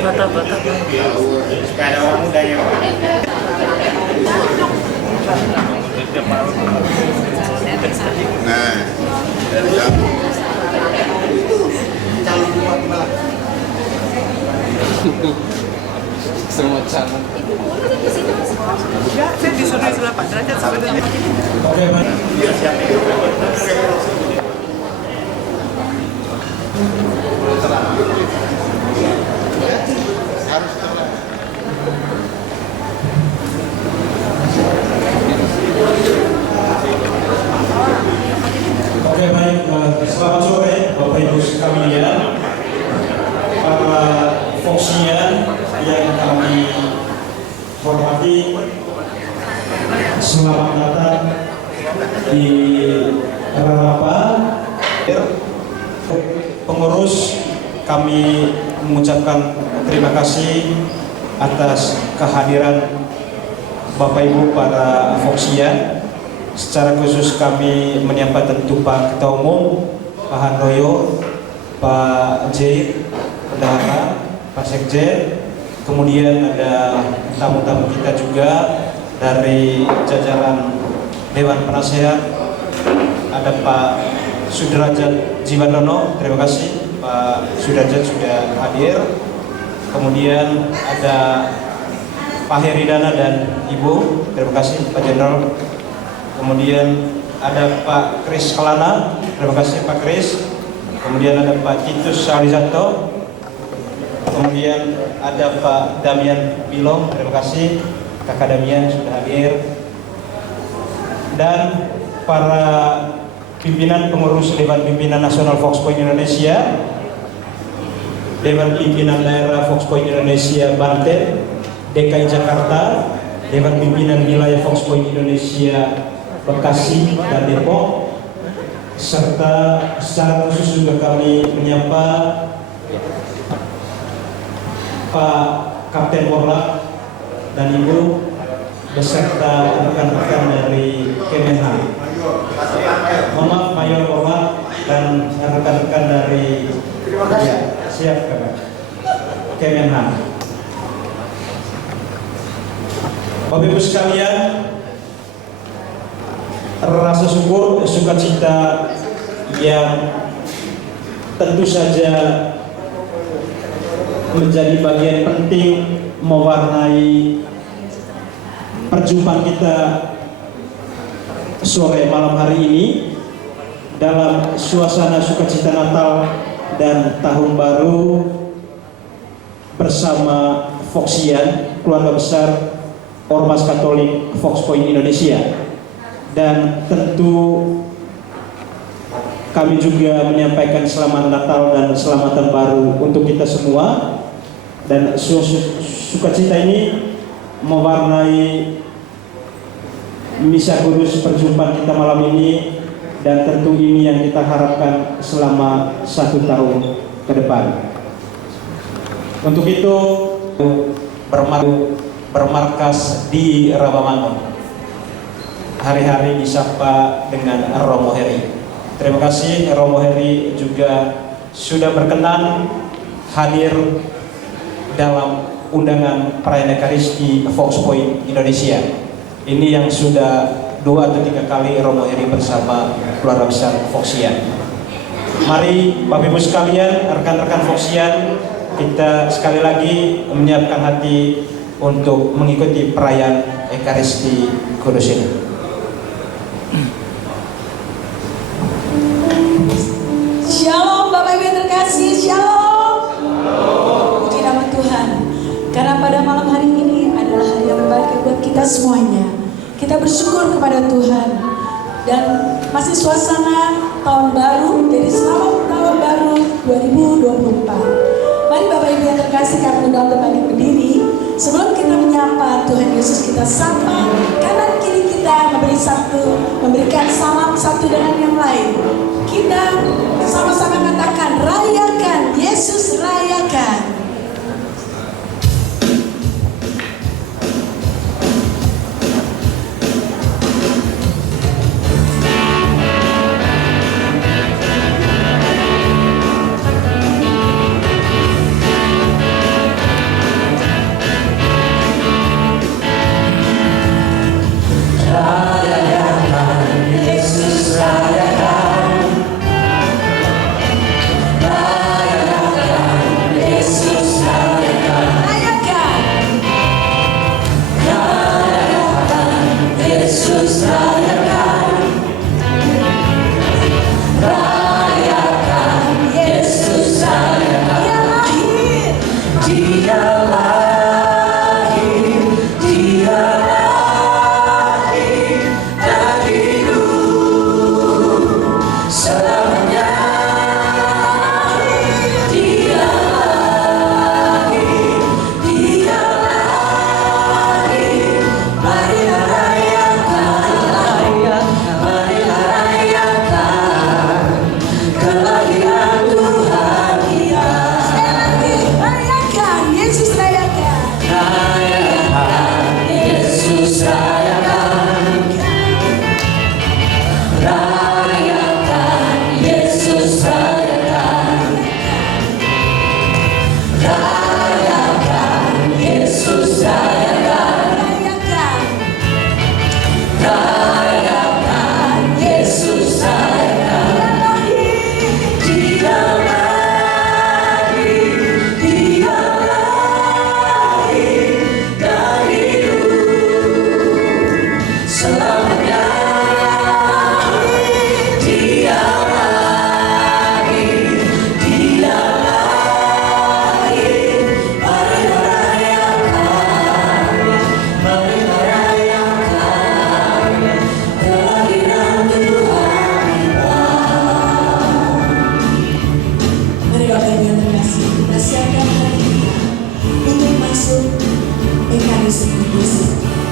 Bata-bata. Supaya ada orang mudanya, Pak. Nah, dari kamu. Calon dua gimana? Semua calon. Enggak, saya disuruh sebelah Pak Derajat sebenarnya. Oke, Pak. Dia siapin. Harus tenang. Oke, baik. Selamat sore Bapak Ibu sekalian, para Foxian yang kami hormati. Selamat datang di Rarapa. Pengurus, kami mengucapkan terima kasih atas kehadiran Bapak Ibu para Foxian. Secara khusus kami menyapa tentu Pak Ketua Umum, Pak Handoyo, Pak J, Bendahara, Pak Sekjen, kemudian ada tamu-tamu kita juga dari jajaran Dewan Penasehat, ada Pak Sudrajat Jiwandono, terima kasih Pak Sudrajat sudah hadir. Kemudian ada Pak Heridana dan Ibu, terima kasih Pak Jenderal. Kemudian ada Pak Kris Kelana, terima kasih Pak Kris. Kemudian ada Pak Titus Salizato. Kemudian ada Pak Damian Bilong, terima kasih Kakak Damian sudah hadir. Dan para pimpinan pengurus Dewan Pimpinan Nasional Foxpoint Indonesia, Dewan Pimpinan Daerah Foxpoint Indonesia Banten, DKI Jakarta, Dewan Pimpinan Wilayah Foxpoint Indonesia Bekasi dan Depok, serta secara khusus juga kami menyapa Pak Kapten Warlak dan Ibu beserta rekan-rekan dari Kemenhan. Maaf Mayor Warlak dan rekan-rekan dari siap Kemenhan. Bapak Ibu sekalian, rasa syukur, sukacita yang tentu saja menjadi bagian penting mewarnai perjumpaan kita sore malam hari ini dalam suasana sukacita Natal dan Tahun Baru bersama Foxian, keluarga besar Ormas Katolik Foxpoint Indonesia. Dan tentu kami juga menyampaikan selamat Natal dan selamat Tahun Baru untuk kita semua. Dan sukacita ini mewarnai misa kudus perjumpaan kita malam ini, dan tentu ini yang kita harapkan selama 1 tahun ke depan. Untuk itu bermarkas di Rawamangun, hari-hari disapa dengan Romo Heri. Terima kasih Romo Heri juga sudah berkenan hadir dalam undangan perayaan Ekaristi Foxpoint Indonesia. Ini yang sudah 2 atau 3 kali Romo Heri bersama keluarga besar Foxian. Mari Bapak Ibu sekalian, rekan-rekan Foxian, kita sekali lagi menyiapkan hati untuk mengikuti perayaan Ekaristi Kudus ini. Shalom Bapak Ibu yang terkasih, shalom. Puji nama Tuhan. Karena pada malam hari ini adalah hari yang berbahagia buat kita semuanya. Kita bersyukur kepada Tuhan. Dan masih suasana tahun baru, jadi selamat tahun baru 2024. Mari Bapak Ibu yang terkasih, kami undang untuk bangkit berdiri. Sebelum kita menyapa Tuhan Yesus, kita sapa kanan kiri kita, memberikan salam satu dengan yang lain. Kita sama-sama katakan, rayakan, Yesus rayakan.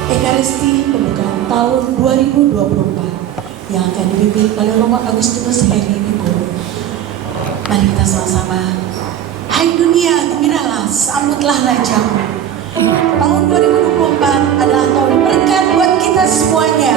Ekaristi pembukaan tahun 2024 yang akan dipimpin oleh Romo Agustinus Heri Wibowo. Mari kita sama-sama. Hai dunia, gembiralah, sambutlah Rajamu. Tahun 2024 adalah tahun berkat buat kita semuanya.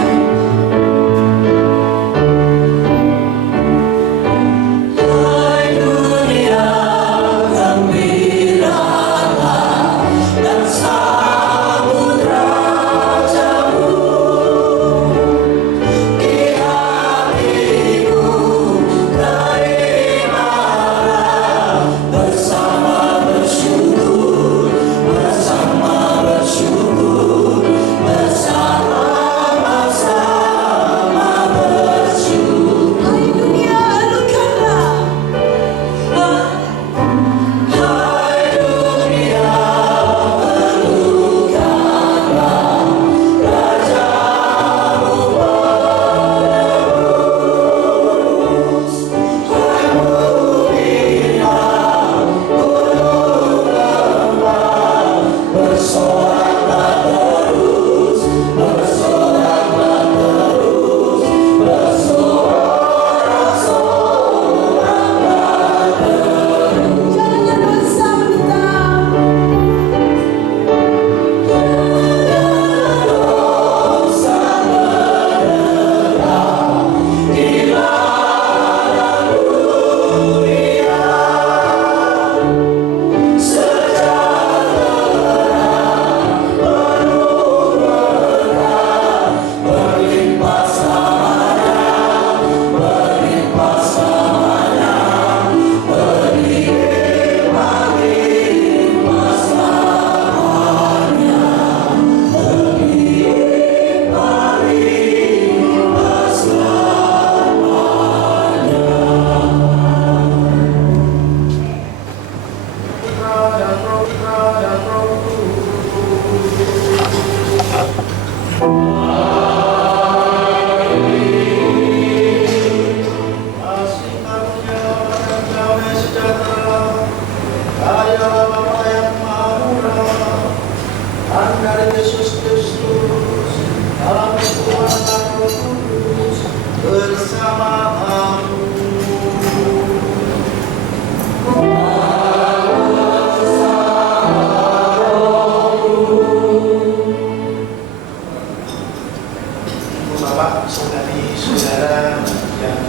Saudari-saudara yang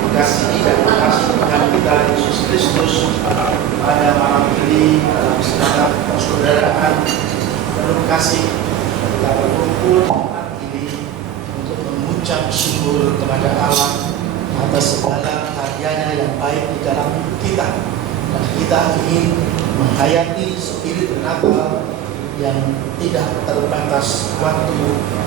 mengasihi dan mengasihi Tuhan kita Yesus Kristus, pada malam ini dalam semangat persaudaraan penuh kasih kita berkumpul malam ini untuk mengucap syukur kepada Allah atas segala karyanya yang baik di dalam hidup kita, dan kita ingin menghayati spirit Natal yang tidak terbatas waktu,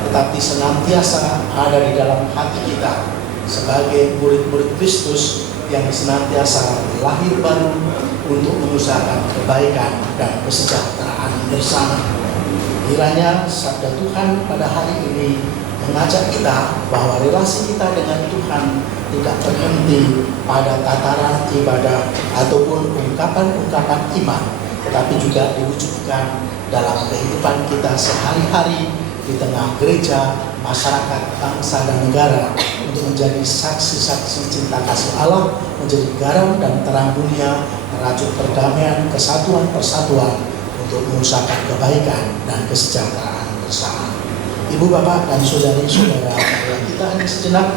tetapi senantiasa ada di dalam hati kita sebagai murid-murid Kristus yang senantiasa lahir baru untuk mengusahakan kebaikan dan kesejahteraan bersama. Kiranya sabda Tuhan pada hari ini mengajak kita bahwa relasi kita dengan Tuhan tidak terhenti pada tataran ibadah ataupun ungkapan-ungkapan iman, tetapi juga diwujudkan dalam kehidupan kita sehari-hari di tengah gereja, masyarakat, bangsa, dan negara untuk menjadi saksi-saksi cinta kasih Allah, menjadi garam dan terang dunia, merajut perdamaian, kesatuan, persatuan untuk mengusahakan kebaikan dan kesejahteraan bersama. Ibu, bapak, dan saudari-saudara, kita hanya sejenak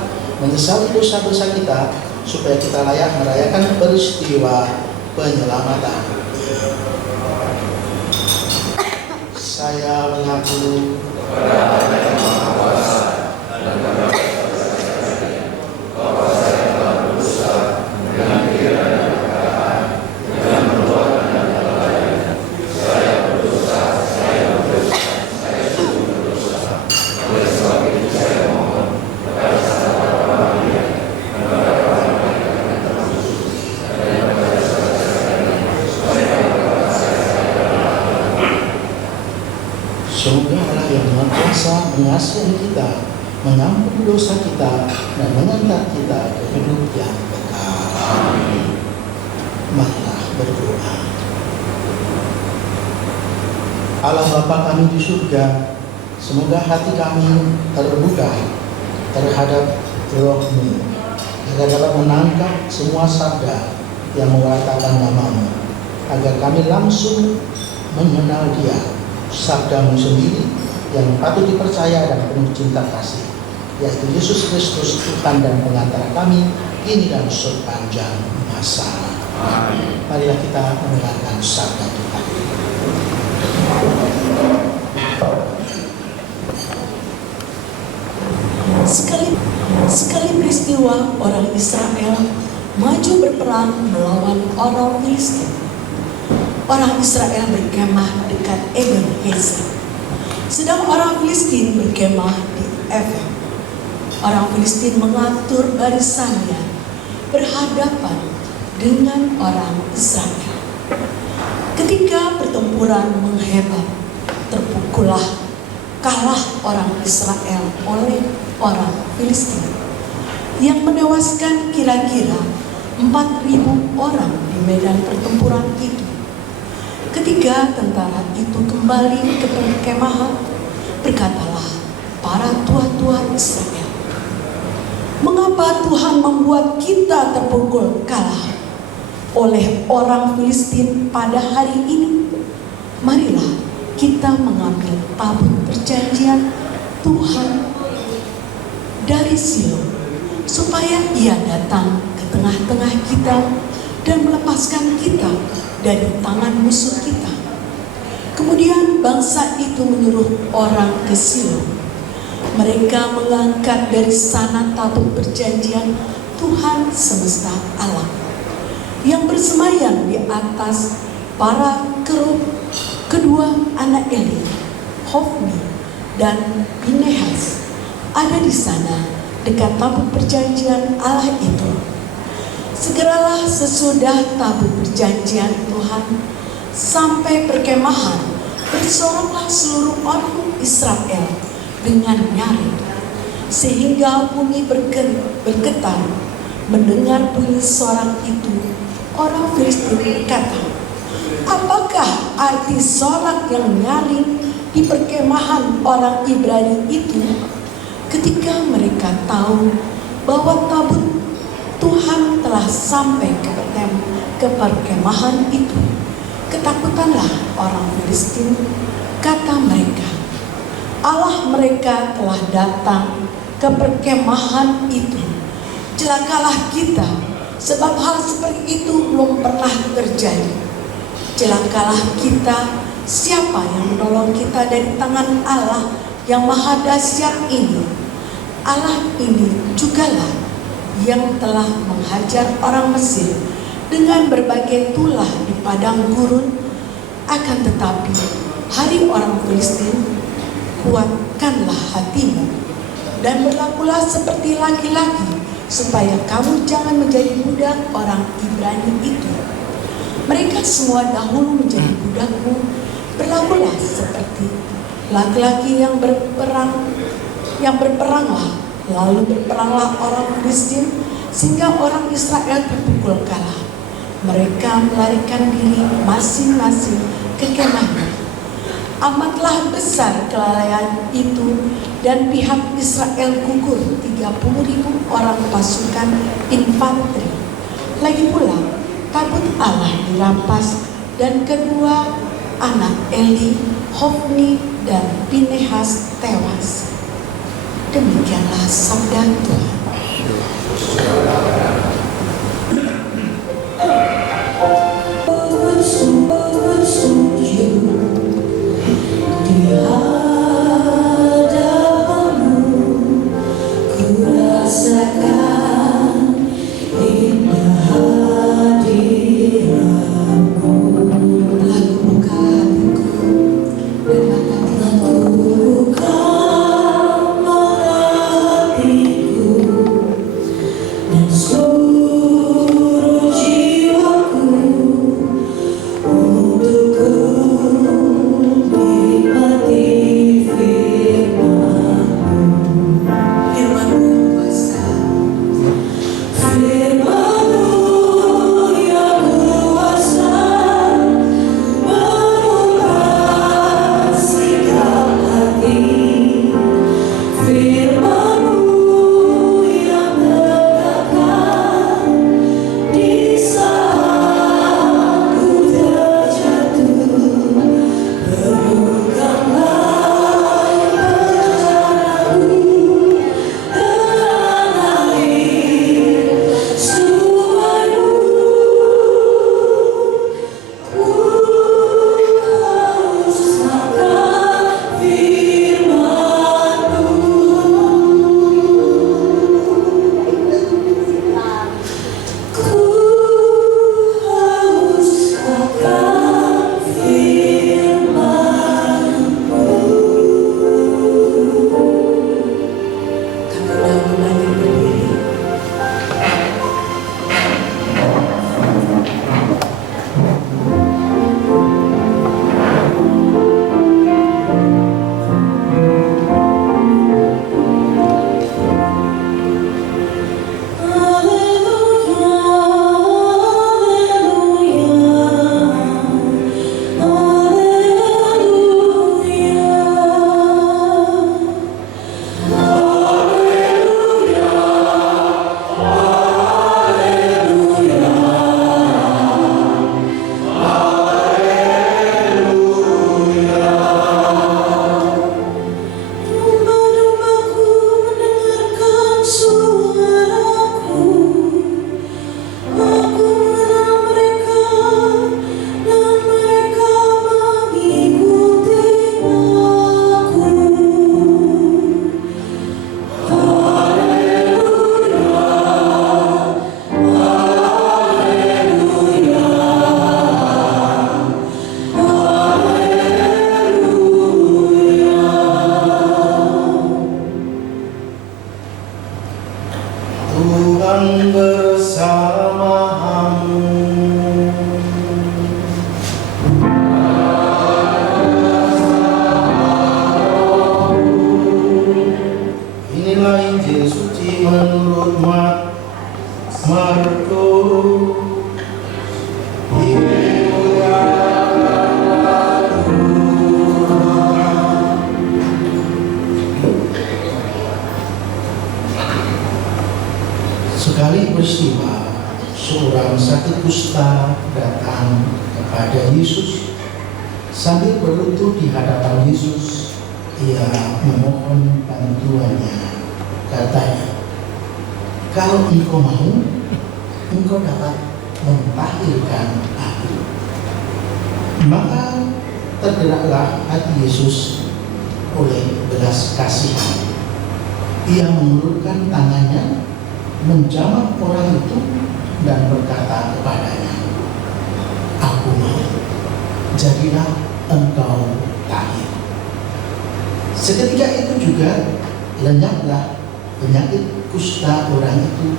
menyesali dosa-dosa kita supaya kita layak merayakan peristiwa penyelamatan. Saya mengaku semoga Allah yang Maha Kuasa mengasihi kita, mengampuni dosa kita, dan mengantar kita ke hidup yang kekal. Amin. Marilah berdoa. Allah Bapa kami di surga, semoga hati kami terbuka terhadap Roh-Mu, agar dapat menangkap semua sabda yang mewartakan nama-Mu, agar kami langsung mengenal Dia, sabda-Mu sendiri yang patut dipercaya dan penuh cinta kasih, yaitu Yesus Kristus, Tuhan dan pengantar kami kini dan sepanjang masa. Amin. Marilah kita mendengarkan sabda Tuhan. Sekali peristiwa orang Israel maju berperang melawan orang Filistin. Orang Israel berkemah dekat Ebenezer, sedang orang Filistin berkemah di Efek. Orang Filistin mengatur barisannya berhadapan dengan orang Israel. Ketika pertempuran menghebat, terpukullah kalah orang Israel oleh orang Filistin yang menewaskan kira-kira 4.000 orang di medan pertempuran itu. Ketika tentara itu kembali ke perkemahan, berkatalah para tua-tua Israel, "Mengapa Tuhan membuat kita terpukul kalah oleh orang Filistin pada hari ini? Marilah kita mengambil tabut perjanjian Tuhan dari Silo, supaya Ia datang ke tengah-tengah kita dan melepaskan kita dari tangan musuh kita." Kemudian bangsa itu menyuruh orang ke Silo. Mereka mengangkat dari sana tabut perjanjian Tuhan semesta alam yang bersemayam di atas para kerub kedua anak Eli, Hofni dan Pinehas. Ada di sana dekat tabut perjanjian Allah itu. Segeralah sesudah tabut perjanjian Tuhan sampai perkemahan, bersoraklah seluruh orang Israel dengan nyaring, sehingga bumi bergetar mendengar bunyi sorak itu. Orang Filistin berkata, "Apakah arti sorak yang nyaring di perkemahan orang Ibrani itu?" Ketika mereka tahu bahwa tabut Tuhan telah sampai ke perkemahan itu, ketakutanlah orang Filistin. Kata mereka, Allah mereka telah datang ke perkemahan itu. Celakalah kita, sebab hal seperti itu belum pernah terjadi. Celakalah kita, siapa yang menolong kita dari tangan Allah yang maha dahsyat ini. Allah ini jugalah yang telah menghajar orang Mesir dengan berbagai tulah di padang gurun. Akan tetapi hari orang Filistin, kuatkanlah hatimu dan berlakulah seperti laki-laki, supaya kamu jangan menjadi budak orang Ibrani itu. Mereka semua dahulu menjadi budakmu. Berlakulah seperti laki-laki yang berperanglah. Lalu berperanglah orang Filistin sehingga orang Israel terpukul kalah. Mereka melarikan diri masing-masing ke kemahnya. Amatlah besar kelalaian itu, dan pihak Israel gugur 30.000 orang pasukan infanteri. Lagi pula tabut Allah dirampas, dan kedua anak Eli, Hofni dan Pinehas tewas. Demikianlah sabda Tuhan. Sekali peristiwa, seorang sakit kusta datang kepada Yesus. Sambil berlutut di hadapan Yesus, ia memohon bantuannya. Katanya, "Kalau engkau mau, engkau dapat mentahirkan aku." Maka tergeraklah hati Yesus oleh belas kasihan. Ia mengulurkan tangannya, menjamah orang itu dan berkata kepadanya, "Aku mau, jadilah engkau tahir." Seketika itu juga lenyaplah penyakit kusta orang itu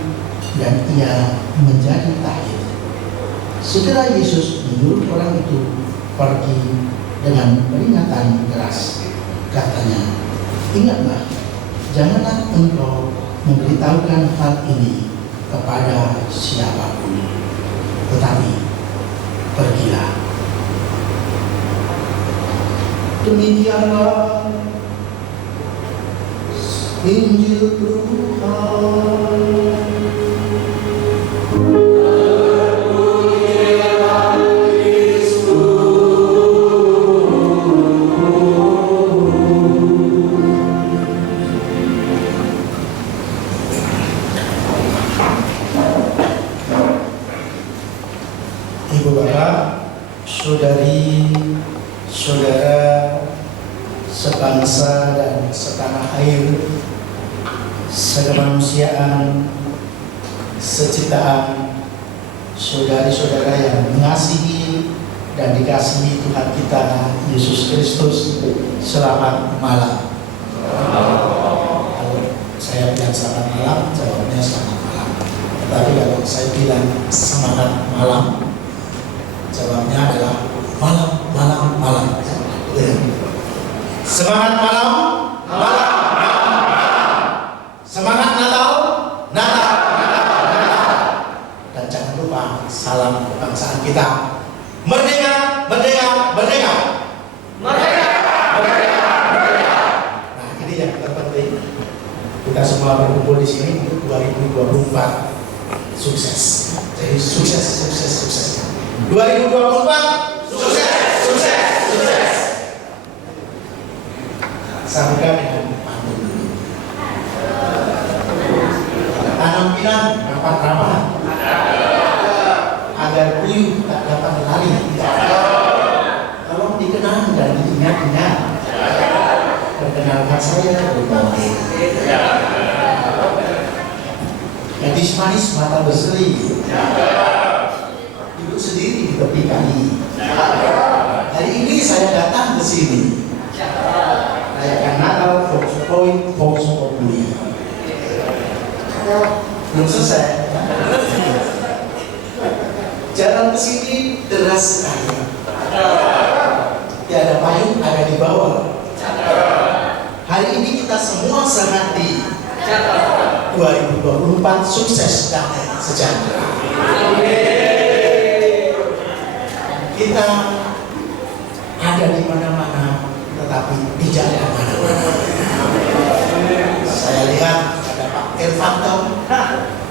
dan ia menjadi tahir. Segera Yesus menyuruh orang itu pergi dengan peringatan keras. Katanya, ingatlah, janganlah engkau memberitahukan hal ini kepada siapapun, tetapi pergilah. Demikianlah Injil Tuhan. Ibu bapak, saudari, saudara, sebangsa dan setanah air, sekemanusiaan, seciptaan, saudari-saudara yang mengasihi dan dikasihi Tuhan kita Yesus Kristus, selamat malam. Kalau saya bilang selamat malam, jawabnya selamat malam. Tetapi kalau saya bilang semangat malam, jawabnya adalah malam, malam, malam. Semangat malam, malam, malam. Semangat Natal, Natal, Natal, Natal. Dan jangan lupa salam kebangsaan kita. Merdeka, merdeka, merdeka. Merdeka, merdeka, merdeka. Nah, ini yang terpenting. Kita semua berkumpul di sini untuk 2024 sukses. Jadi sukses, sukses, sukses. 2024 sukses, sukses, sukses. Sambungkan dengan pantun dulu. Tanam pinang rapat-rapat, agar puyuh tak dapat lari. Tolong dikenang dan diingat-ingat. Perkenalkan saya Rumawi. Gadis manis mata berseri, duduk sendiri di tepi kali. Hari ini saya datang ke sini. Rayakan Natal Fox Point Fox Populi. Belum selesai. Jalan ke sini deras sekali. Tiada payung ada di bawah. Hari ini kita semua sehati. 2024 sukses dan sejahtera. Kita ada di mana-mana, tetapi tidak kemana-mana. Saya lihat ada Pak Irfanto,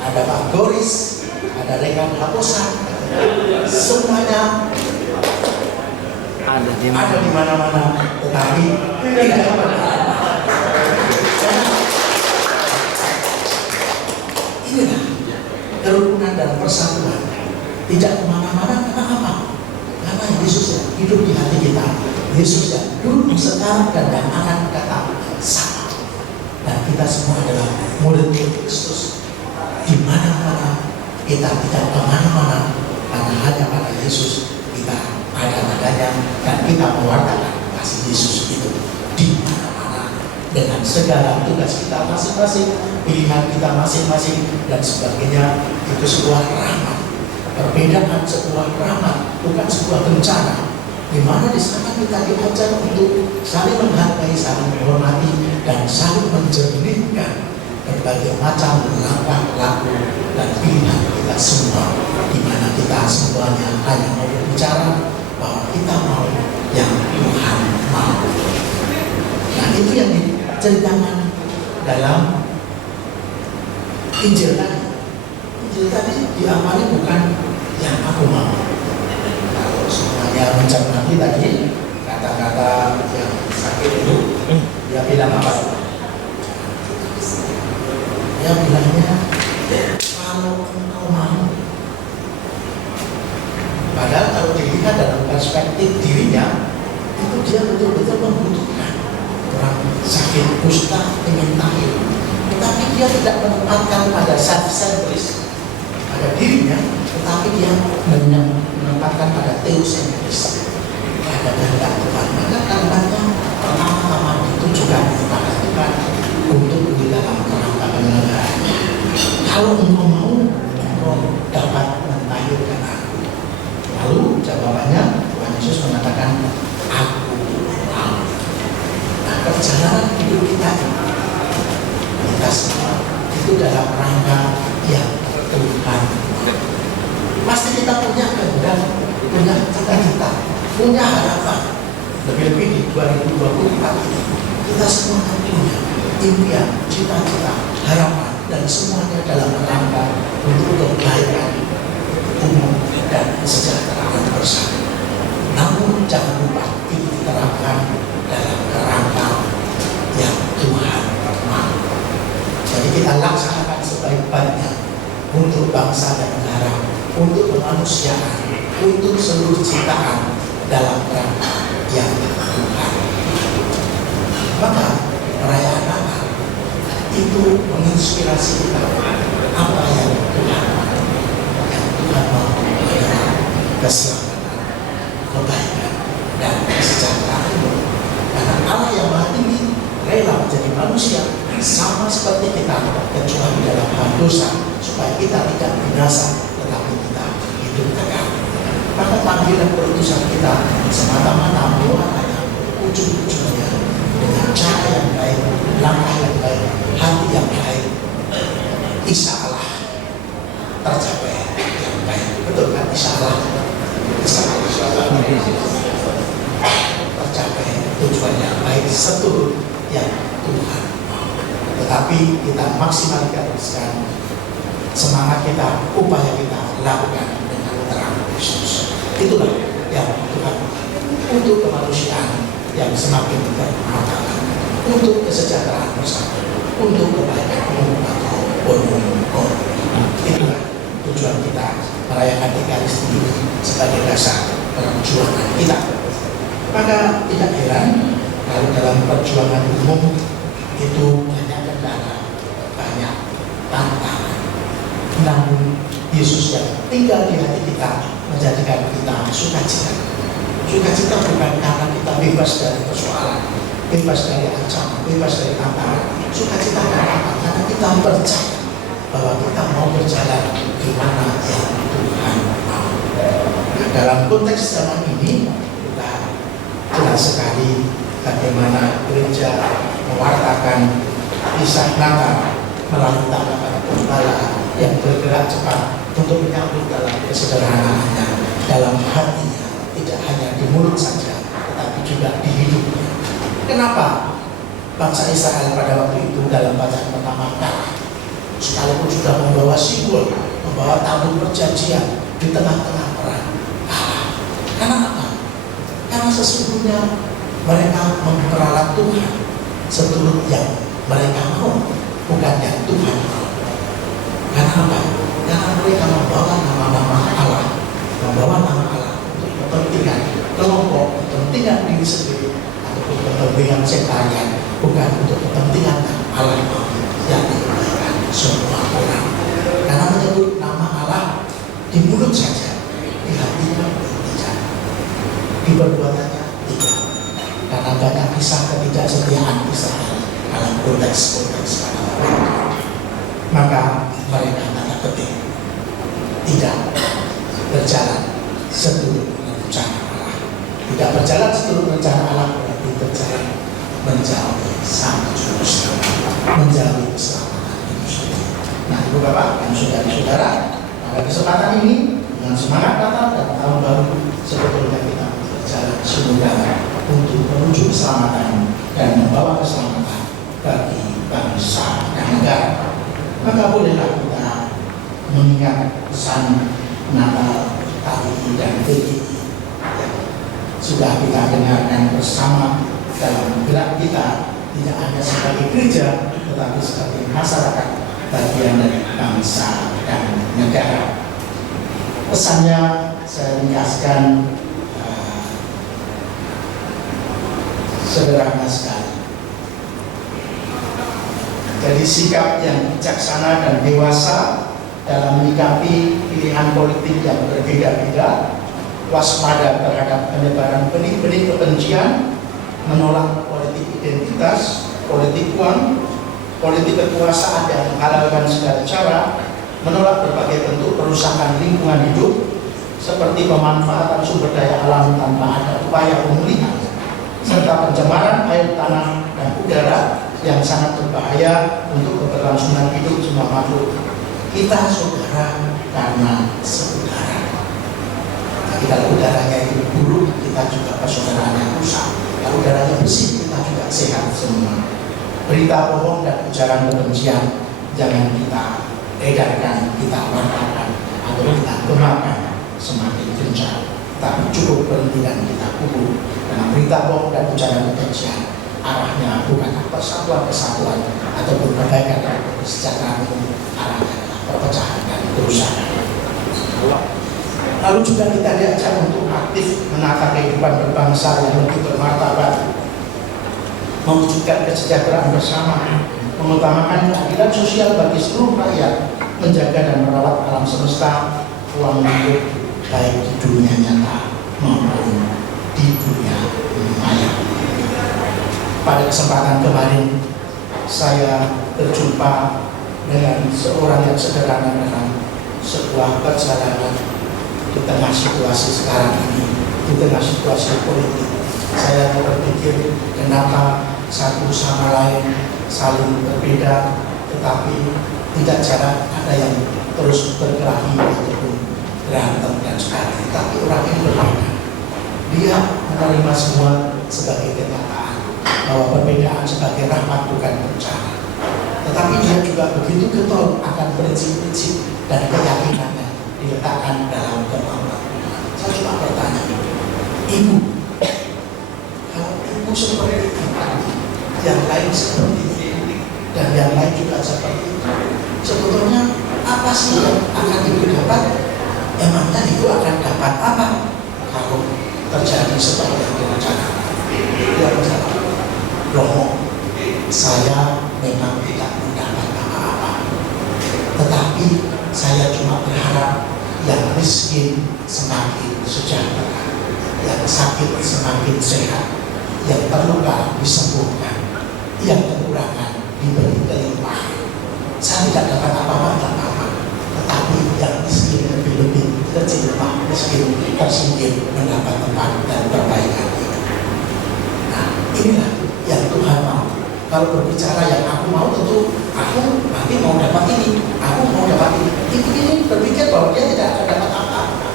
ada Pak Goris, ada rekan Haposan, semuanya ada di mana-mana, tetapi tidak kemana-mana. Inilah kerukunan dan persatuan. Tidak kemana-mana, kenapa? Karena Yesus hidup di hati kita. Yesus yang dulu, sekarang, dan yang akan datang sama. Dan kita semua adalah murid Kristus. Di mana-mana kita tidak kemana-mana, karena hanya pada Yesus kita ada adanya, dan kita mewartakan kasih Yesus itu di mana-mana dengan segala tugas kita masing-masing, pilihan kita masing-masing, dan sebagainya. Itu sebuah rahmat. Perbedaan sebuah rahmat, bukan sebuah bencana. Di mana di sana kita diajar untuk saling menghargai, saling menghormati, dan saling menjernihkan berbagai macam langkah laku dan pilihan kita semua. Di mana kita semuanya hanya mau berbicara bahwa kita mau yang Tuhan mau. Nah, itu yang diceritakan dalam Injil tadi. Injil tadi diamali bukan yang aku mau. Kalau semuanya mencermati tadi kata-kata yang sakit itu, dia bilang apa? Dia bilangnya kalau engkau mau. Padahal kalau dilihat dalam perspektif dirinya, itu dia betul-betul membutuhkan. Orang sakit kusta ingin tahir, tetapi dia tidak menempatkan pada self-centris, pada dirinya, tetapi dia menempatkan pada theosentris, pada kehendak Tuhan. Maka kalimatnya pertama-tama ditujukan kepada Tuhan untuk di dalam kerangka penyelenggaraannya. Kalau engkau mau, engkau dapat mentahirkan aku. perjalanan hidup kita semua itu dalam rangka yang Tuhan. Pasti kita punya kehendak, punya cita-cita, punya harapan. Lebih-lebih di 2024 ini kita semua punya impian, cita-cita, harapan, dan semuanya dalam rangka untuk kebaikan umum dan kesejahteraan bersama. Namun jangan lupa itu diterapkan dalam kerangka yang Tuhan mau. Jadi kita laksanakan sebaik-baiknya untuk bangsa dan negara, untuk kemanusiaan, untuk seluruh ciptaan dalam kerangka yang Tuhan. Maka perayaan Natal itu menginspirasi kita apa yang Tuhan mau. Yang Tuhan mau adalah keselamatan, kebaikan, dan kesejahteraan umum. Karena Allah yang Maha Tinggi rela menjadi manusia sama seperti kita, kecuali dalam hal dosa, supaya kita tidak binasa, tetapi kita hidup kekal. Maka panggilan perutusan kita semata-mata doanya ujung-ujungnya dengan cara yang baik, langkah yang baik, hati yang baik, insya Allah tercapai yang baik. Betul kan? Insya Allah tercapai tujuan yang baik seturut yang Tuhan mau. Tetapi kita maksimalkan sekarang semangat kita, upaya kita lakukan dengan terang Kristus. Itulah yang Tuhan untuk kemanusiaan yang semakin bermartabat, untuk kesejahteraan bersama, untuk kebaikan umum atau umum. Itulah tujuan kita merayakan Ekaristi ini sebagai dasar perjuangan kita. Maka tidak heran kalau dalam perjuangan umum itu banyak kendala, banyak tantangan. Namun Yesus yang tinggal di hati kita menjadikan kita sukacita. Sukacita bukan karena kita bebas dari persoalan, bebas dari ancaman, bebas dari tantangan. Sukacita karena apa? Karena kita percaya bahwa kita mau berjalan di mana yang Tuhan mau. Nah, dalam konteks zaman ini kita jelas sekali bagaimana gereja mewartakan kisah Natal melalui tanda-tanda gembala yang bergerak cepat untuk menyambut dalam kesederhanaannya, dalam hatinya, tidak hanya di mulut saja, tetapi juga di hidupnya. Kenapa bangsa Israel pada waktu itu dalam bacaan pertama kalah, sekalipun sudah membawa simbol, membawa tabut perjanjian di tengah-tengah perang, kalah? Karena apa? Karena sesungguhnya mereka memperalat Tuhan seturut yang mereka mau, bukan yang Tuhan mau. Karena apa? Karena mereka membawa nama-nama Allah, membawa nama Allah untuk kepentingan kelompok, kepentingan diri sendiri, ataupun kepentingan sekalian, bukan untuk kepentingan Allah yang diberikan semua orang. Karena menyebut nama Allah di mulut saja, di hatinya tidak, di perbuatannya tidak. Karena banyak kisah ketidaksetiaan Israel dalam konteks-konteks pada waktu itu. Maka mereka tanda petik tidak berjalan seturut rencana Allah. Tidak berjalan seturut rencana Allah berarti berjalan menjauhi sang juru selamat, menjauhi keselamatan itu sendiri. Nah, ibu bapak dan saudara-saudara, pada kesempatan ini dengan semangat Natal dan tahun baru, sebetulnya kita berjalan semoga untuk menuju keselamatan dan membawa keselamatan bagi bangsa dan negara. Maka bolehlah kita mengingat pesan Natal KPI dan PGI yang sudah kita dengarkan bersama dalam gerak kita, tidak hanya sebagai gereja tetapi sebagai masyarakat, bagian dari bangsa dan negara. Pesannya saya ringkaskan sederhana sekali. Jadi sikap yang bijaksana dan dewasa dalam menyikapi pilihan politik yang berbeda-beda, waspada terhadap penyebaran benih-benih kebencian, menolak politik identitas, politik uang, politik kekuasaan yang menghalalkan segala cara, menolak berbagai bentuk perusakan lingkungan hidup, seperti pemanfaatan sumber daya alam tanpa ada upaya pemulihan, serta pencemaran air tanah dan udara yang sangat berbahaya untuk keberlangsungan hidup semua makhluk. Kita saudara karena saudara. Tapi kalau udaranya itu buruk, kita juga persaudaraannya rusak. Kalau udaranya bersih, kita juga sehat semua. Berita bohong dan ujaran kebencian jangan kita edarkan, kita wartakan atau kita kemakan semakin gencar. Tapi cukup berhenti dan kita kubur. Karena berita bohong dan ujaran kebencian arahnya bukanlah persatuan kesatuan ataupun kebaikan atau kesejahteraan umum, arahnya adalah perpecahan dan kerusakan. Lalu juga kita diajak untuk aktif menata kehidupan berbangsa yang lebih bermartabat, mewujudkan kesejahteraan bersama, mengutamakan keadilan sosial bagi seluruh rakyat, menjaga dan merawat alam semesta, ruang hidup baik di dunia nyata maupun di dunia maya. Pada kesempatan kemarin saya berjumpa dengan seorang yang sederhana dalam sebuah perjalanan di tengah situasi sekarang ini, di tengah situasi politik. Saya berpikir kenapa satu sama lain saling berbeda, tetapi tidak jarang ada yang terus berkelahi ataupun berantem dan sebagainya. Tapi orang ini berbeda. Dia menerima semua sebagai kenyataan bahwa perbedaan sebagai rahmat bukan bencana. Tetapi dia juga begitu getol akan prinsip-prinsip dan keyakinannya diletakkan dalam kemauan. Saya cuma bertanya, ibu, kalau ibu seperti itu, yang lain seperti ini, dan yang lain juga seperti itu, sebetulnya apa sih yang akan ibu dapat? Emangnya ibu akan dapat apa kalau terjadi seperti yang direncanakan? Dia menjawab, Romo, saya memang tidak mendapat apa-apa, tetapi saya cuma berharap yang miskin semakin sejahtera, yang sakit semakin sehat, yang terluka disembuhkan, yang kekurangan diberi kelimpahan. Saya tidak dapat apa-apa, tetapi yang miskin lebih-lebih tercipta, miskin tersinggir mendapat tempat dan perbaikan hidup. Nah, inilah yang Tuhan mau. Kalau berbicara yang aku mau, tentu aku nanti mau dapat ini, aku mau dapat ini. Ibu ini berpikir bahwa dia tidak akan dapat apa-apa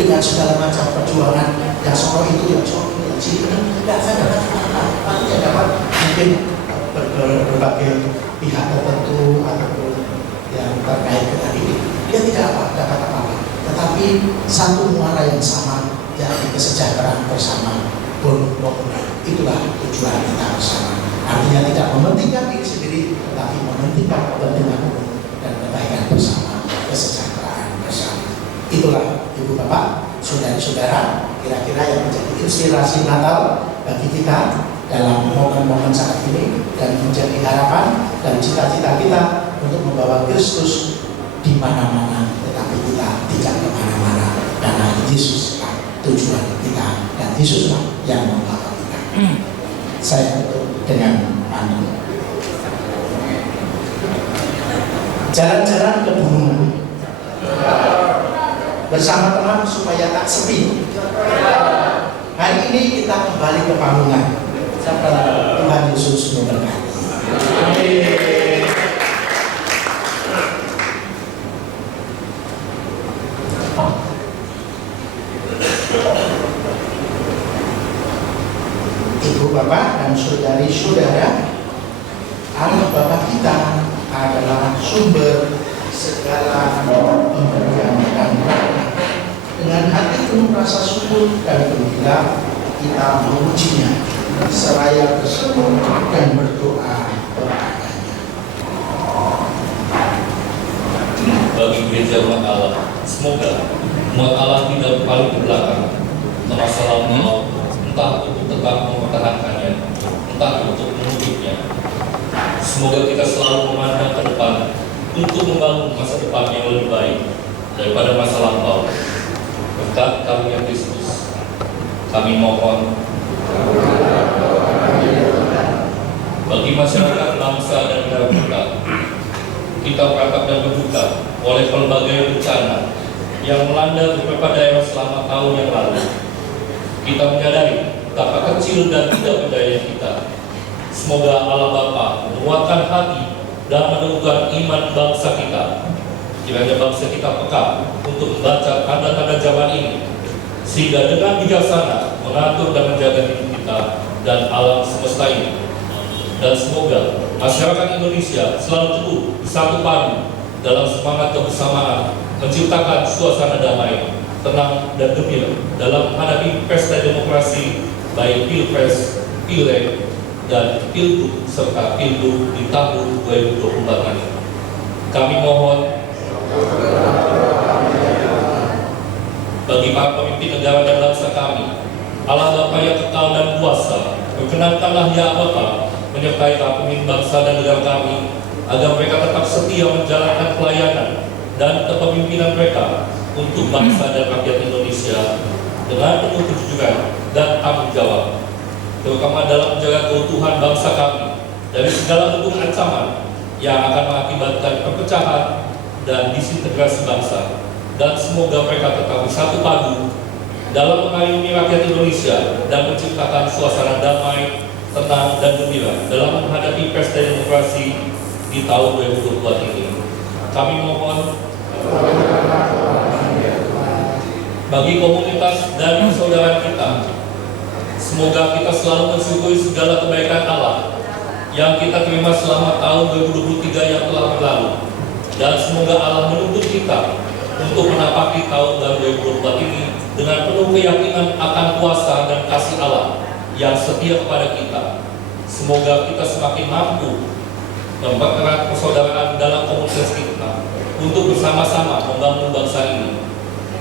dengan segala macam perjuangan yang soal itu, yang soal ini, yang sini, tidak akan dapat apa-apa. Paling dia dapat mungkin berbagai pihak tertentu ataupun yang terkait dengan ini. Dia tidak dapat apa-apa. Tetapi satu muara yang sama, yakni kesejahteraan bersama, bonus. Itulah tujuan kita bersama. Artinya tidak mementingkan diri sendiri, tetapi mementingkan kepentingan umum dan kebaikan bersama, kesejahteraan bersama. Itulah Ibu Bapak, saudara-saudara, kira-kira yang menjadi inspirasi Natal bagi kita dalam momen-momen saat ini dan menjadi harapan dan cita-cita kita untuk membawa Kristus di mana-mana, tetapi kita tidak kemana-mana karena Yesuslah tujuan kita dan Yesuslah yang membawa kita. Saya tutup dengan pantun. Jalan-jalan ke gunung bersama teman supaya tak sepi. Hari ini kita kembali ke Pamungan. Tuhan Yesus memberkati. Ibu bapak dan saudari-saudara, Allah Bapa kita adalah sumber segala pemberian dan berkat. Dengan hati penuh rasa syukur dan gembira kita memujinya seraya bersyukur dan berdoa kepadanya. Bagi gereja umat Allah, semoga umat Allah tidak berpaling ke belakang ke masa lalu, entah untuk tetap mempertahankannya, entah untuk mengutipnya. Semoga kita selalu memandang ke depan untuk membangun masa depan yang lebih baik daripada masa lampau. Berkat karunia Kristus, kami mohon. Bagi masyarakat, bangsa dan negara kita merangkap dan berduka oleh pelbagai bencana yang melanda beberapa daerah selama tahun yang lalu. Kita menyadari betapa kecil dan tidak berdaya kita. Semoga Allah Bapa menguatkan hati dan meneguhkan iman bangsa kita. Kiranya bangsa kita peka untuk membaca tanda-tanda zaman ini, sehingga dengan bijaksana mengatur dan menjaga hidup kita dan alam semesta ini. Dan semoga masyarakat Indonesia selalu teguh bersatu padu dalam semangat kebersamaan, menciptakan suasana damai, tenang dan gembira dalam menghadapi pesta demokrasi, baik Pilpres, Pileg, dan Pilgub serta Pilgub di tahun 2024 ini. Kami mohon bagi para pemimpin negara dan bangsa kami, Allah Bapa yang kekal dan kuasa, perkenankanlah ya Bapa menyertai para pemimpin bangsa dan negara kami, agar mereka tetap setia menjalankan pelayanan dan kepemimpinan mereka untuk bangsa dan rakyat Indonesia dengan penuh kejujuran dan tanggung jawab, terutama dalam menjaga keutuhan bangsa kami dari segala bentuk ancaman yang akan mengakibatkan perpecahan dan disintegrasi bangsa. Dan semoga mereka tetap bersatu padu dalam mengayomi rakyat Indonesia dan menciptakan suasana damai, tenang dan gembira dalam menghadapi pesta demokrasi di tahun 2024 ini. Kami mohon bagi komunitas dan saudara kita, semoga kita selalu mensyukuri segala kebaikan Allah yang kita terima selama tahun 2023 yang telah berlalu, dan semoga Allah menuntut kita untuk menapaki tahun 2024 ini dengan penuh keyakinan akan kuasa dan kasih Allah yang setia kepada kita. Semoga kita semakin mampu mempererat persaudaraan dalam komunitas kita untuk bersama-sama membangun bangsa ini.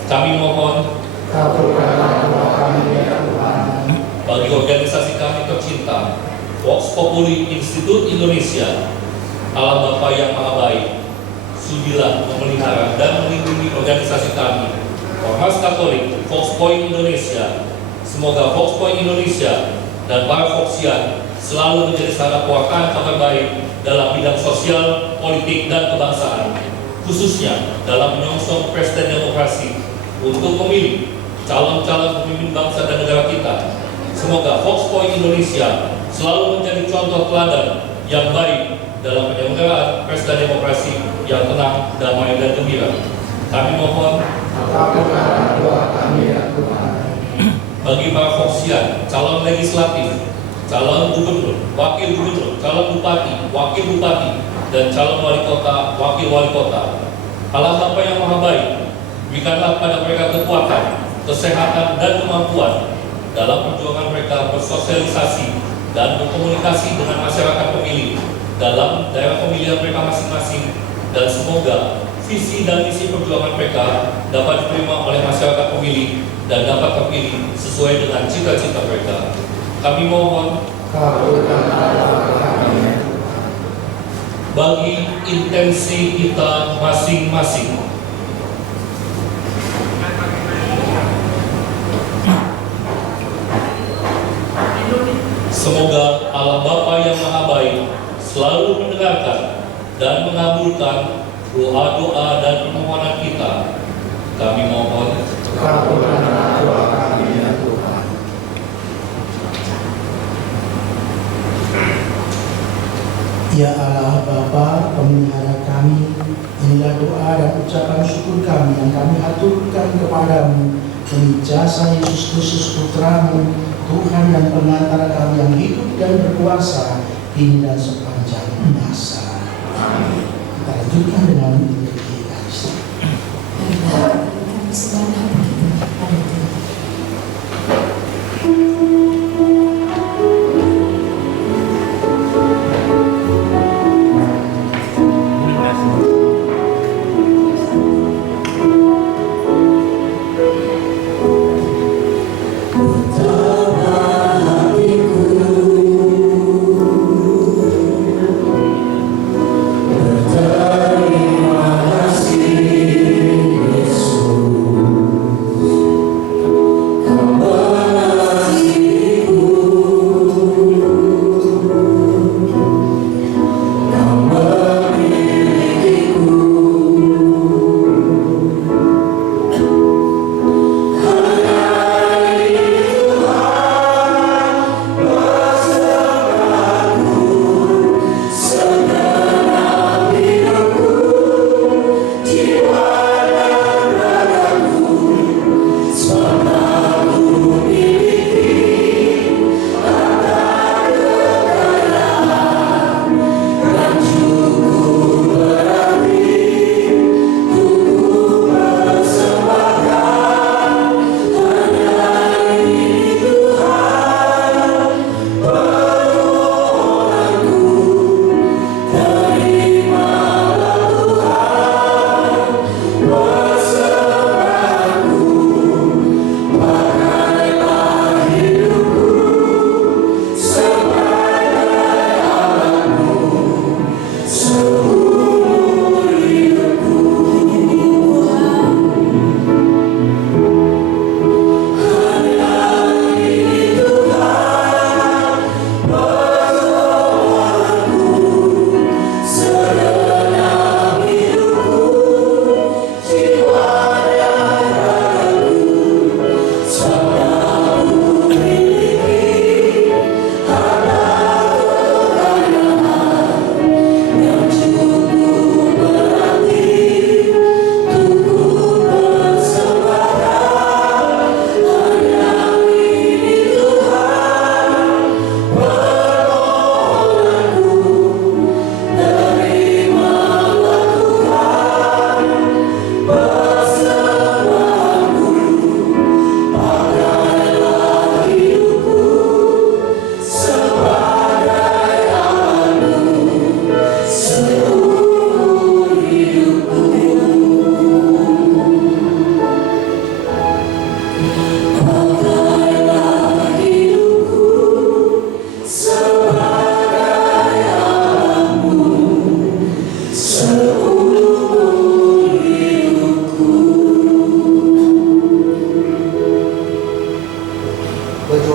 Kami mohon bagi organisasi kami tercinta, Vox Populi Institute Indonesia, Allah Bapa yang Maha Baik, sudilah memelihara dan melindungi organisasi kami, Ormas Katolik Vox Point Indonesia. Semoga Vox Point Indonesia dan para Voxian selalu menjadi sarana pewartaan kabar baik dalam bidang sosial, politik, dan kebangsaan, khususnya dalam menyongsong pesta demokrasi untuk memilih calon-calon pemimpin bangsa dan negara kita. Semoga Vox Point Indonesia selalu menjadi contoh teladan yang baik dalam penyelenggaraan pesta demokrasi yang tenang, damai, dan gembira. Kami mohon bagi para Voxian, calon legislatif, calon gubernur, wakil gubernur, calon bupati, wakil bupati, dan calon wali kota, wakil wali kota. Allah Bapa yang Maha Baik, berikanlah pada mereka kekuatan, kesehatan, dan kemampuan dalam perjuangan mereka bersosialisasi dan berkomunikasi dengan masyarakat pemilih dalam daerah pemilihan mereka masing-masing, dan semoga visi dan misi perjuangan mereka dapat diterima oleh masyarakat pemilih dan dapat terpilih sesuai dengan cita-cita mereka. Kami mohon bagi intensi kita masing-masing. Semoga Allah Bapa yang Maha Baik selalu mendengarkan dan mengabulkan doa-doa dan permohonan kita. Kami mohon Ya Allah Bapa, pemelihara kami, inilah doa dan ucapan syukur kami yang kami aturkan kepadamu demi jasa Yesus Kristus Putramu, Tuhan dan Pengantara kami yang hidup dan berkuasa kini dan sepanjang masa. Amin. Kita lanjutkan dengan liturgi Ekaristi. Terima kasih Yesus.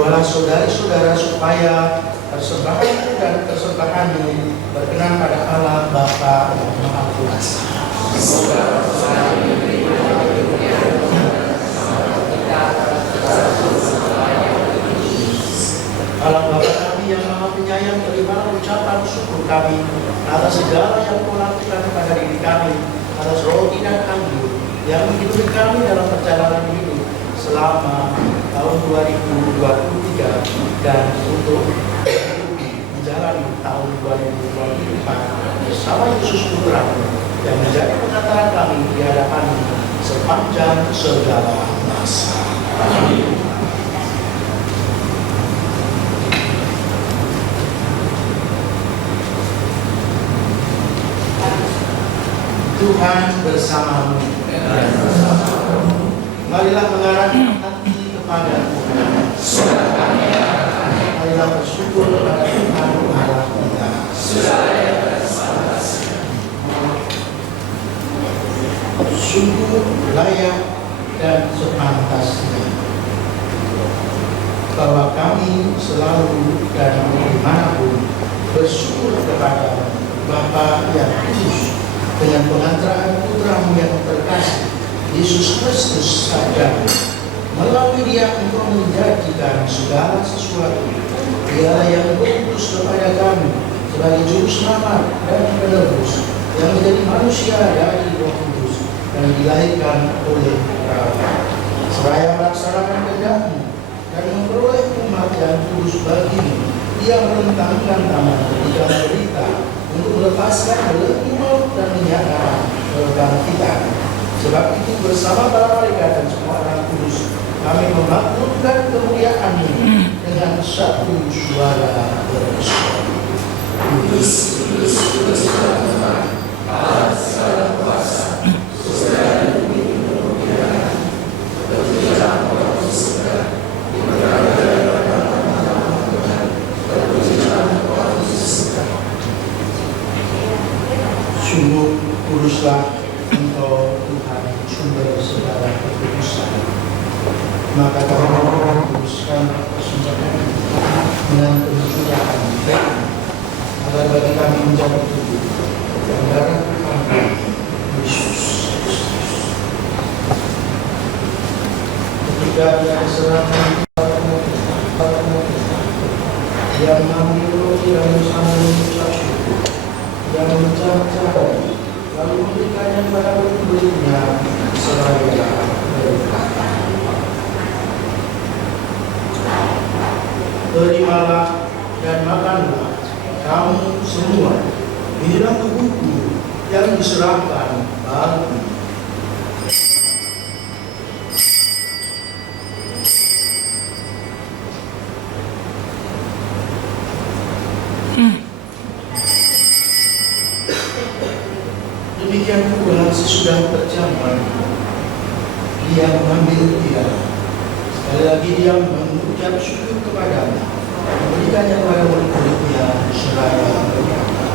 Berdoalah saudari-saudara supaya persembahanku dan persembahanmu berkenan pada Allah Bapa yang Maha Kuasa. Allah Bapa kami yang Maha Penyayang, terimalah ucapan syukur kami atas segala yang Kau lakukan kepada diri kami, atas roti dan anggur yang menghidupi kami dalam perjalanan hidup selama tahun 2023 dan untuk menjalani tahun 2024 bersama Yesus Putra-Mu yang menjadi pengantar kami di hadapan-Mu sepanjang segala masa. Amin. Tuhan bersamamu. Marilah mengarahkan hati kepada Tuhan. Marilah bersyukur kepada Tuhan Allah kita. Sungguh layak dan sepantasnya bahwa kami selalu dan dimanapun bersyukur kepada Bapa yang kudus dengan pengantaran Putra-Mu yang terkasih Yesus Kristus saja. Melalui Dia Engkau menjadikan segala sesuatu. Dialah yang berutus kepada kami sebagai juru selamat dan penebus yang menjadi manusia dari Roh Kudus dan dilahirkan oleh Bapa. Seraya melaksanakan kehendak-Mu dan memperoleh umat yang kudus bagi-Mu, Dia merentangkan tangan ketika berita untuk melepaskan belenggu maut dan menyatakan kebangkitan. Sebab itu bersama para malaikat dan semua orang kudus kami memaklumkan kemuliaan-Mu dengan satu suara berseru. Kudus, kudus, kudus Tuhan, Allah segala kuasa, segala bumi kemuliaan, berbicara orang surga, sungguh kuduslah Engkau Tuhan, sumber segala kekudusan. Maka kami mengkuduskan persembahan dengan pencurahan agar bagi kami menjadi tubuh dan darah Tuhan Yesus. Ketika Dia diserahkan Dia mengambil roti dan bersama mengucap syukur. Dia memecah-mecahkan lalu memberikannya kepada murid-muridnya seraya berkata, terimalah dan makanlah kamu semua, inilah tubuhku yang diserahkan bagimu. Demikian pula sesudah berjamaah Dia mengambil piala. Sekali lagi Dia mengucap syukur kepada-Mu, memberikannya kepada murid-muridnya seraya berkata,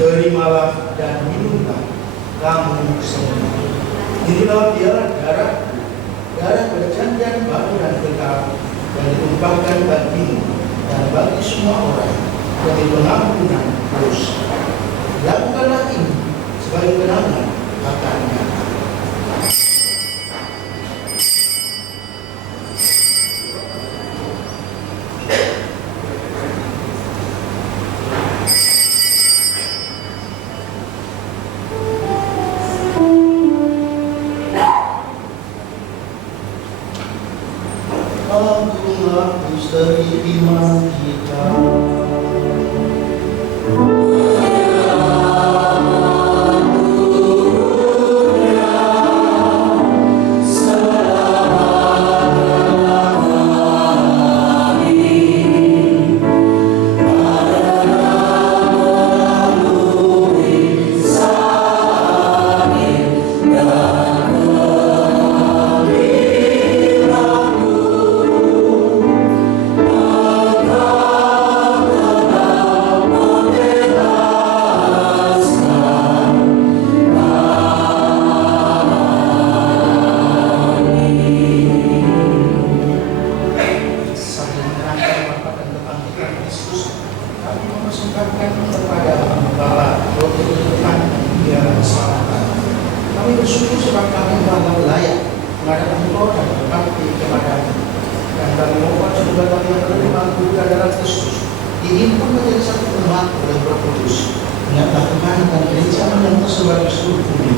terimalah dan minumlah kamu semua, inilah piala darah-Ku, darah perjanjian baru dan kekal yang ditumpahkan bagimu dan bagi semua orang demi pengampunan dosa. Lakukanlah ini sebagai kenangan akannya. Agunglah misteri iman kita. yang menerima kuburan dalam Kristus dihimpun menjadi satu umat oleh Roh Kudus. Ingatlah Tuhan akan gereja yang tersebar di seluruh bumi,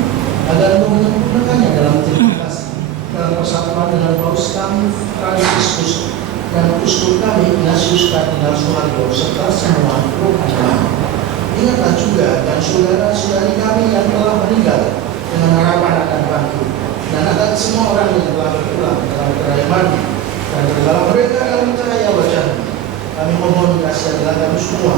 agar Engkau menyempurnakannya dalam terima kasih, dalam persatuan dengan Paus kami, Franciscus, dan Uskup kami, Ignatius Kardinal Suharyo, serta semua roh-roh. Ingatlah juga dan saudara-saudari kami yang telah meninggal dengan harapan akan bangkit, dan akan semua orang yang telah berpulang dalam kerajaan dan dalam mereka dalam cahaya wajah-Mu. Kami mohon kasihanlah kami semua,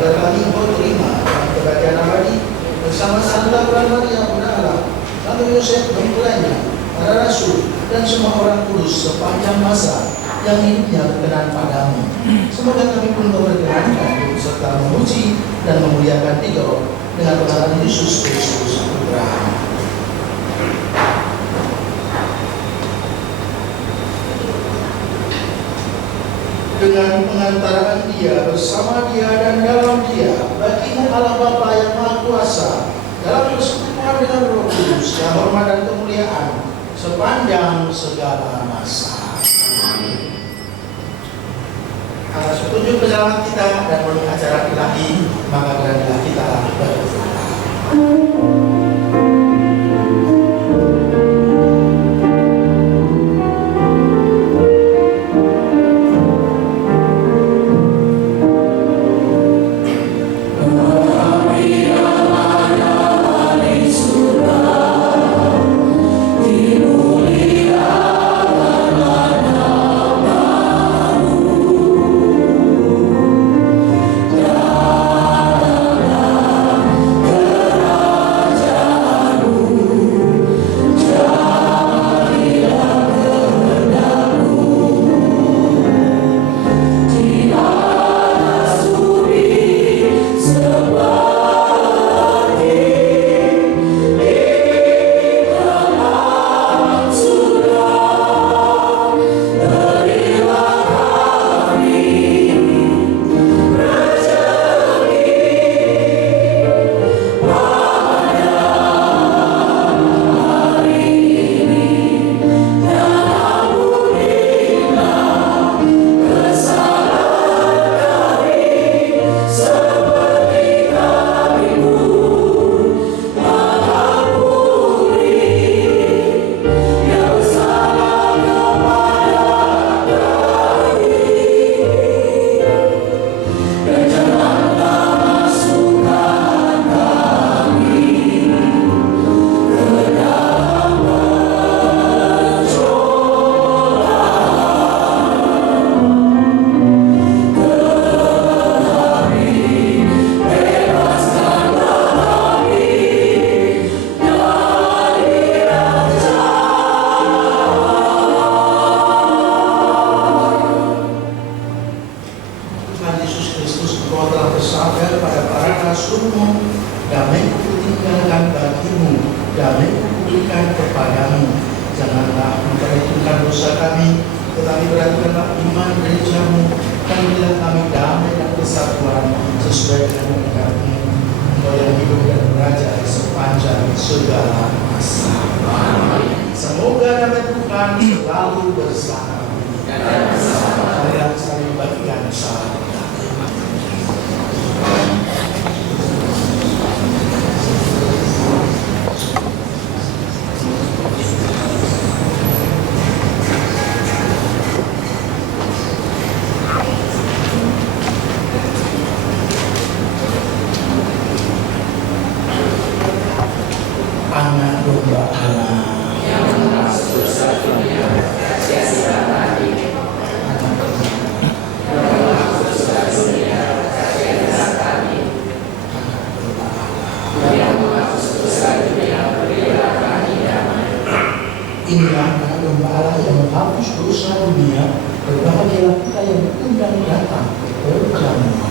agar kami Engkau terima dalam kebahagiaan abadi bersama Santa Maria Bunda Allah, Santo Yosef mempelainya, para rasul dan semua orang kudus sepanjang masa yang hidupnya berkenan padamu. Semoga kami pun berkenan serta memuji dan memuliakan Tiga Roh dengan Tuhan Yesus Kristus Putra. Dengan pengantaraan Dia, bersama Dia dan dalam Dia, bagimu Allah Bapa yang Maha Kuasa, dalam persekutuan dengan Roh Kudus, yang hormat dan kemuliaan sepanjang segala masa. Atas petunjuk penyelamat kita dan melalui acara ilahi, maka beranilah kita berdoa. Inilah anak domba Allah yang menghapus dosa dunia. Berbahagialah kita yang diundang datang ke perjamuan.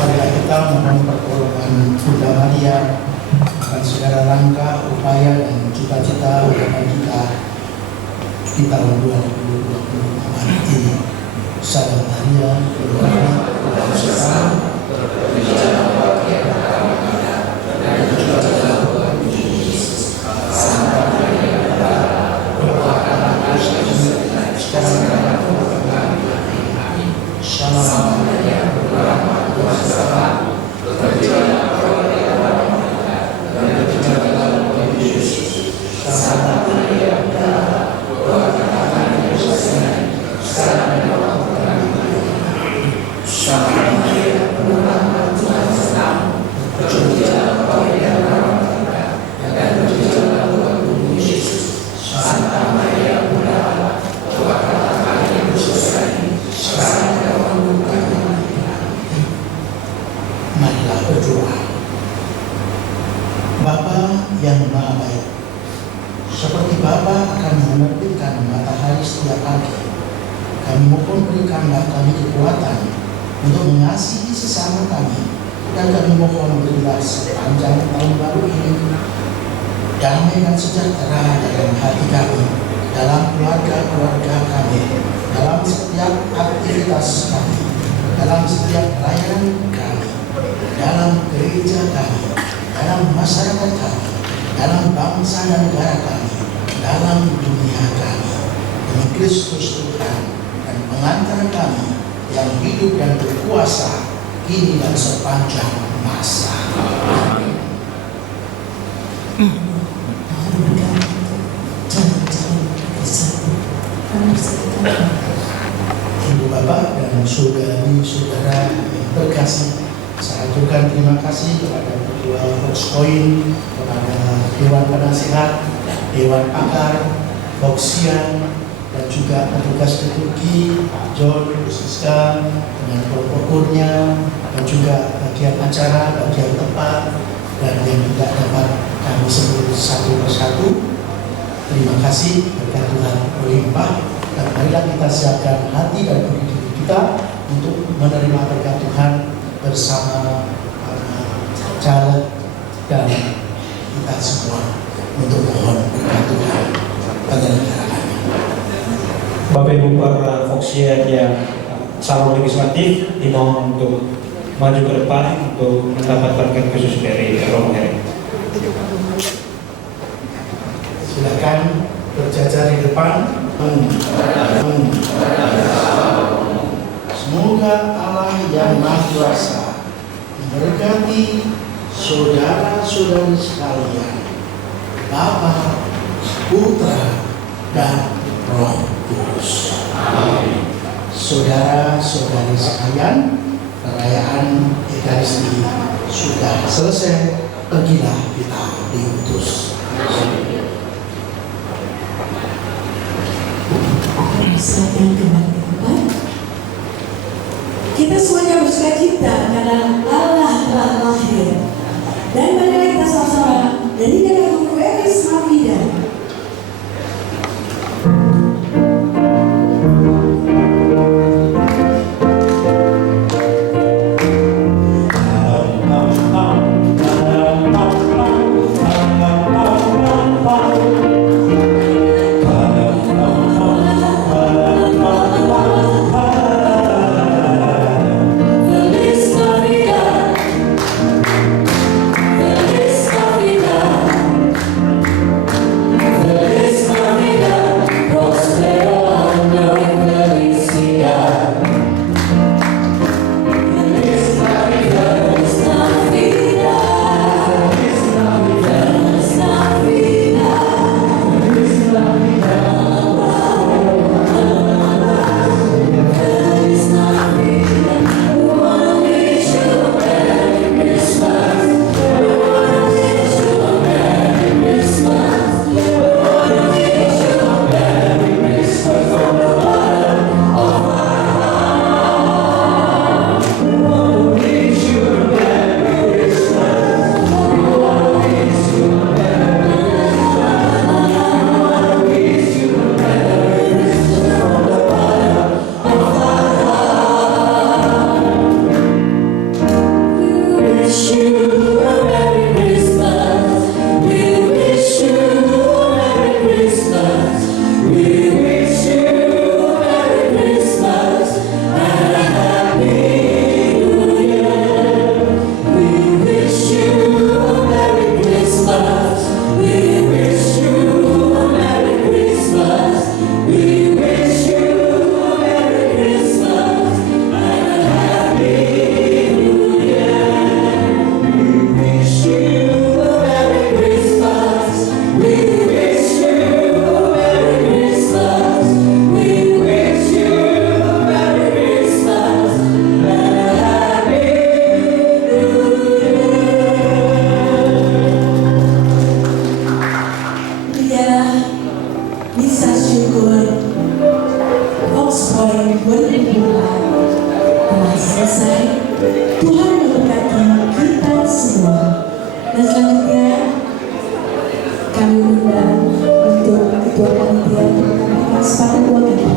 Marilah kita mohon pertolongan Bunda Maria akan segala langkah, upaya dan cita-cita agama kita di tahun 2024 ini. Salam Maria, berkah dan sejahtera. Marilah berdoa. Bapa yang Maha Baik, seperti Bapa akan menerbitkan matahari setiap pagi, kami mohon berikanlah kami kekuatan untuk mengasihi sesama kami, dan kami mohon berilah sepanjang tahun baru ini damai dan sejahtera dalam hati kami, dalam keluarga-keluarga kami, dalam setiap aktivitas kami, dalam setiap pelayanan kami, dalam gereja kami, dalam masyarakat kami, dalam bangsa dan negara kami, dalam dunia kami, demi Kristus Tuhan dan pengantar kami yang hidup dan berkuasa kini dan sepanjang masa. Amin. Ibu Bapak dan saudari-saudara yang terkasih, saya aturkan terima kasih kepada Ketua Foxpoint, kepada Dewan Penasehat, Dewan Pakar, Foxian, dan juga petugas Liturgi, Pak John, Bu Siska, dengan protokolnya, dan juga bagian acara, bagian tempat, dan yang tidak dapat kami sebut satu persatu. Terima kasih, berkat Tuhan berlimpah, dan marilah kita siapkan hati dan diri kita untuk menerima berkat Tuhan bersama para caleg dan kita semua untuk mohon berkat Tuhan penyelenggaraannya. Bapak Ibu para Foxian yang calon legislatif dimohon untuk maju ke depan untuk mendapat berkat khusus dari Romo Heri. Silakan berjajar di depan. Semoga Allah yang Maha Kuasa memberkati saudara-saudari sekalian, Bapa, Putra, dan Roh Kudus. Amin. Saudara-saudari sekalian, perayaan Ekaristi sudah selesai. Pergilah kita diutus. Silakan kembali ke tempat. Kita semuanya bersukacita karena Allah telah lahir. Dan marilah kita sama-sama nyanyikan lagu Felis Mafida. Feliz Navidad. selesai. Tuhan memberkati kita semua. Dan selanjutnya kami undang untuk ketua panitia untuk menyampaikan sepatah dua kata.